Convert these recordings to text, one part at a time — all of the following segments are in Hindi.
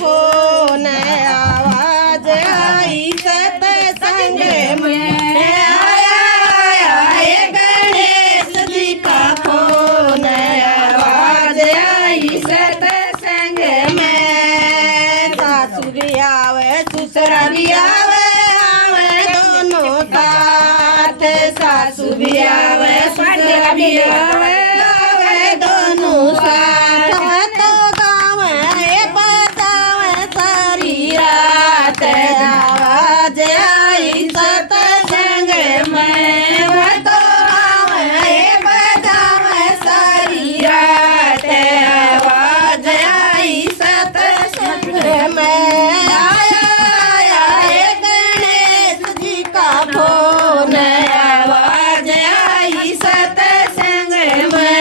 फोन आवाज आई सत्संग में आया गणेश जी का फोन आवाज आई सत्संग में सासू भी आवे ससुरा भी आवे दोनों साथ सासू भी आवे ससुरा भी आवे दोनों साथ तो गाँव बजावे सारी रात आवाज आई सत्संग में तो गाँव बजावे सारी रात आवाज आई सत्संग में आया गणेश जी का फोन आवाज आई सत्संग में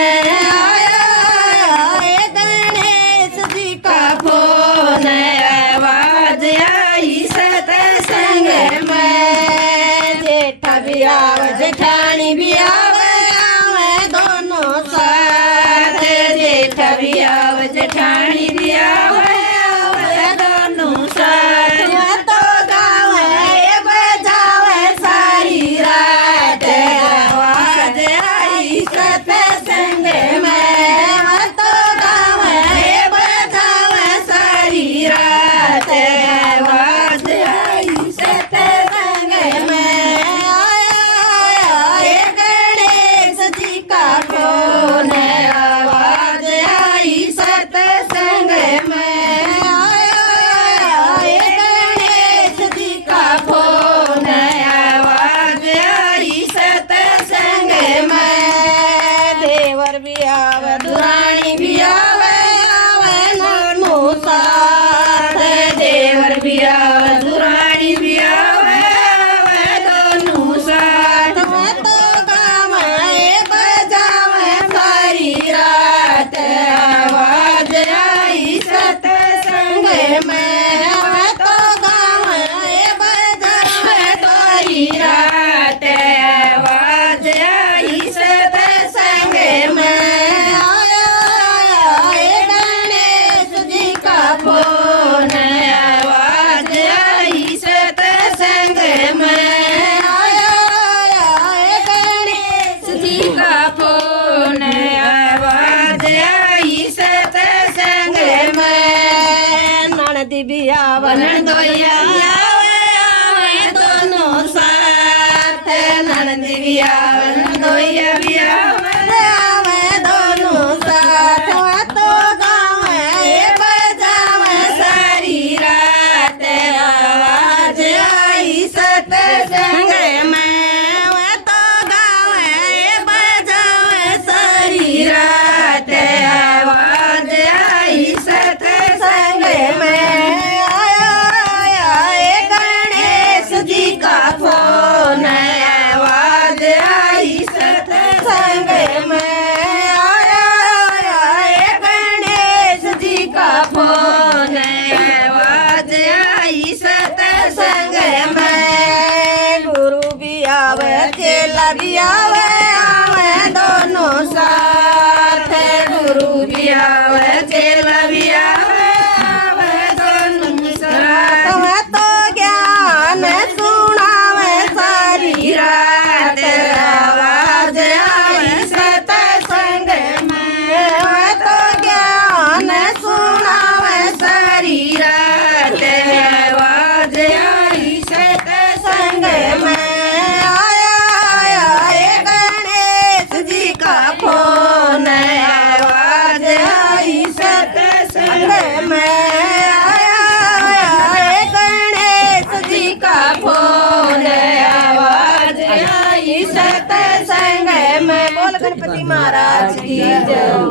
गणेश जी का फोन आवाज आई सत्संग में जेठा भी आवे जेठानी भी आवे दोनों साथ जेठा भी आवे जेठानी भी आवे दोनों साथ तो गावे बजावे सारी रात आवाज आई सत्संग में तो गावे बजावे सारी रात आवाज आई सत्संग में आया गणेश जी का फोन आवाज आई सत्संग में आया गणेश जी का फोन आवाज आई सत्संग में देवर भी आवे दुरानी भी आवे दोनों साथ देवर भी आवे दुरानी भी आवे दोनों साथ तो गावे बजावे सारी रात आवाज आई सत्संग में तो गावे बजावे सारी रात आवाज आई सत्संग में आया गणेश जी का फोन आवाज आई सत्संग में आया गणेश जी का फोन आवाज आई सत्संग में ननदी भी आवे ननदोइया आवे दोनों साथ ननदी भी आवे ननदोइया भी आवे दोनों साथ तो गावे बजावे सारी रात आवाज आई सत्संग में तो गावे बजावे सारी रात आवाज आई सत्संग में आया गणेश जी का फोन आवाज आई सत्संग में आया गणेश जी का फोन आवाज आई सत्संग में गुरु भी आवे चेला भी आवे दोनों साथ गुरु भी आवे चेला भी आवे दोनों साथ तो ज्ञान सुनावे सारी रात आवाज आई सत्संग में तो ज्ञान सुनावे सारी रात आवाज आई सत्संग में आया गणेश जी का फोन आवाज आई सत्संग में आया गणेश जी का फोन आवाज आई सत्संग में बोल गणपति महाराज की जय।